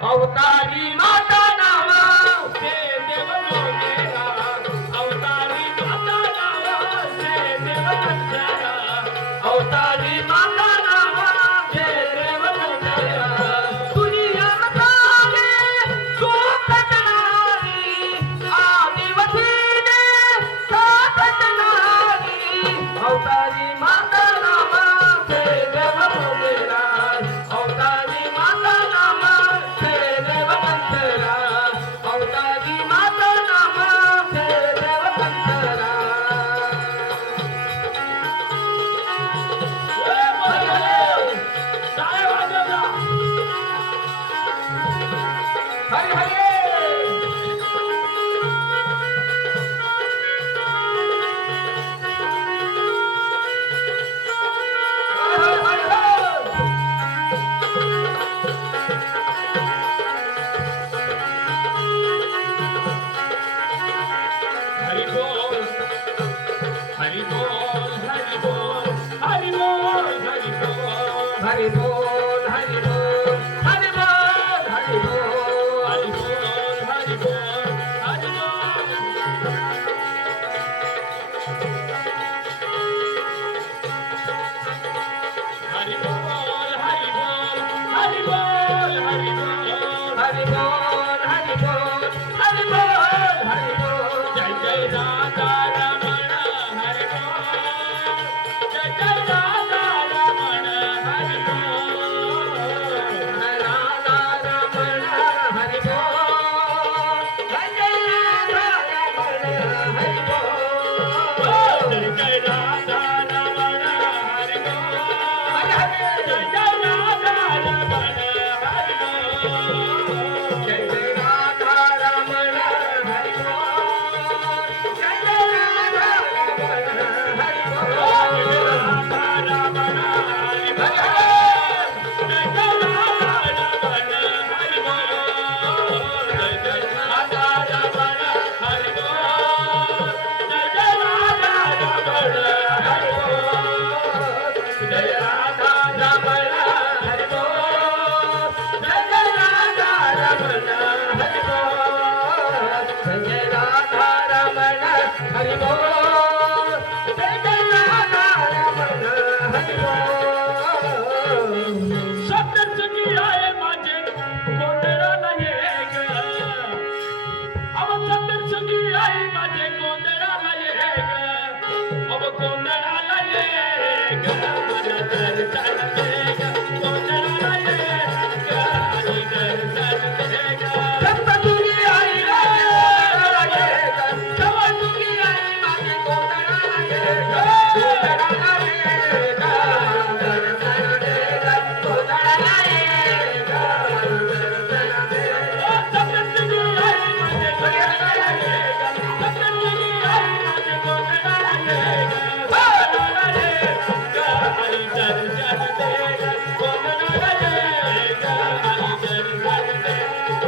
अवतारी माता नावा ते देव मोगेरा अवतारी माता नावा ते देव मंजरा अवतारी माता नावा ते देव मोगेरा दुनिया मताले तू कटनारी आदिवासीने सापटनारी अवतारी माता नावा ते देव मोगेरा अवतारी माता नावा ते देव मंजरा अवतारी माता नावा ते देव मंजरा हरे हरे हरि बोल हरि बोल हरि बोल हरि बोल हरि बोल हरि बोल हरि बोल हरि बोल हरि बोल हरि बोल हरि बोल हरि बोल हरि बोल हरि बोल हरि बोल हरि बोल हरि बोल हरि बोल हरि बोल जय जय राधा रमण हरि बोल जय जय राधा रमण हरि बोल राधा रमण हरि बोल जय जय राधा रमण हरि बोल जय जय राधा रमण हरि बोल जय जय राधा रमण हरि बोल जय जय राधा रमण हरि बोल जय जय राधा रमण हरि बोल जय जय राधा रमण हरि बोल जय जय राधा रमण हरि बोल जय जय राधा रमण हरि बोल जय जय राधा रमण हरि बोल जय राधा रमण हरि बोल जय जय राधा रमण हरि बोल जय जय राधा रमण हरि बोल जय जय राधा रमण हरि बोल सप्तसुखी आहे माझे गोंधळाला ये ग अव सप्तसुखी आहे माझे गोंधळाला ये ग अव गोंधळाला ये ग मला दर्शन दे ग गोंधळाला ये ग आणि दर्शन दे ग सप्तसुखी आहे माझे गोंधळाला ये ग सप्तसुखी आहे माझे गोंधळाला ये ग गोंधळाला ये ग दर्शन दे ग गोंधळाला ये ग दर्शन दे ग सप्तसुखी आहे माझे गोंधळाला ये ग सप्तसुखी आहे माझे गोंधळाला ये ग गोंधळाला ये ग आणि दर्शन दे ग गोंधळाला ये ग आणि दर्शन दे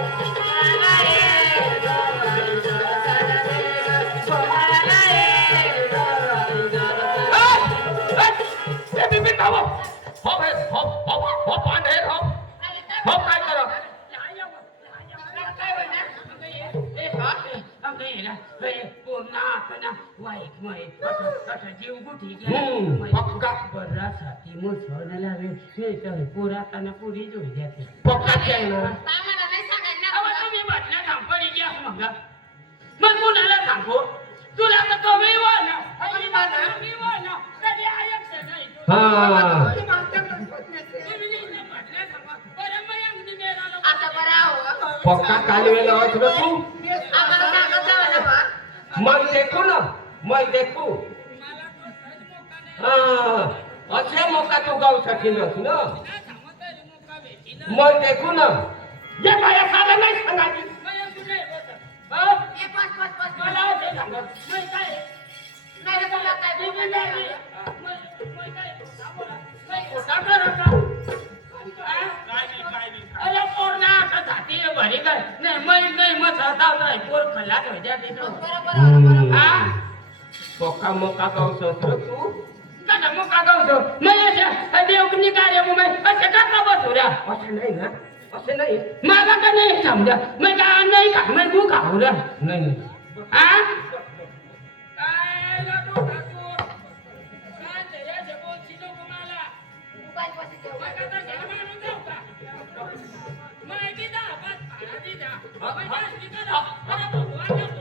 गोंधळाला ये ग आणि दर्शन दे ग गोंधळाला ये ग आणि दर्शन ए बिबी बाबा हॉप है हॉप पांडे हॉप काय करा पक्का बरासाठी मुसळण्याला वेळ पुराताना पुरी जोडी द्यायची पक्का केलं आम्हाला नाही सांगायला अहो तुम्ही म्हटलं कंपनी घ्या मग कुणाला सांगू तुला तर कमी वाला आणि माझा कमी वाला कधी ऐकत नाही आता बरं हो पक्का कालवेला असलो तू आम्हाला सांगत जावं ना बा मग देखू ना मग देखू असे मोका तू गावसाठी नस ना मग देखू ना जे माझ्या साधा नाही सांगायची ए बस मला ते सांगत नाही काय नाही रे तुला काय बिबी बोलायचं? अरे पोर ना आता जाती भरी काय नाही नाही मग नाही पोर खल्ला बरोबर हा पोका मोका गावसो तू का मोका गावसो नाही देवकनी कार्य मग असे का बसू रे असं नाही ना असं नाही मला का नाही समजा मैं का नाही का मैं तू खाऊ रे नाही नाही आ काय लाडू ठाकूर काय तेरे जबो चिलो कुमाला मोबाईल पाशी ठेव. मग आता शर्मानू जाऊ का मैं भी जा बस आधी जा मैं जास्त निकल अरे भगवान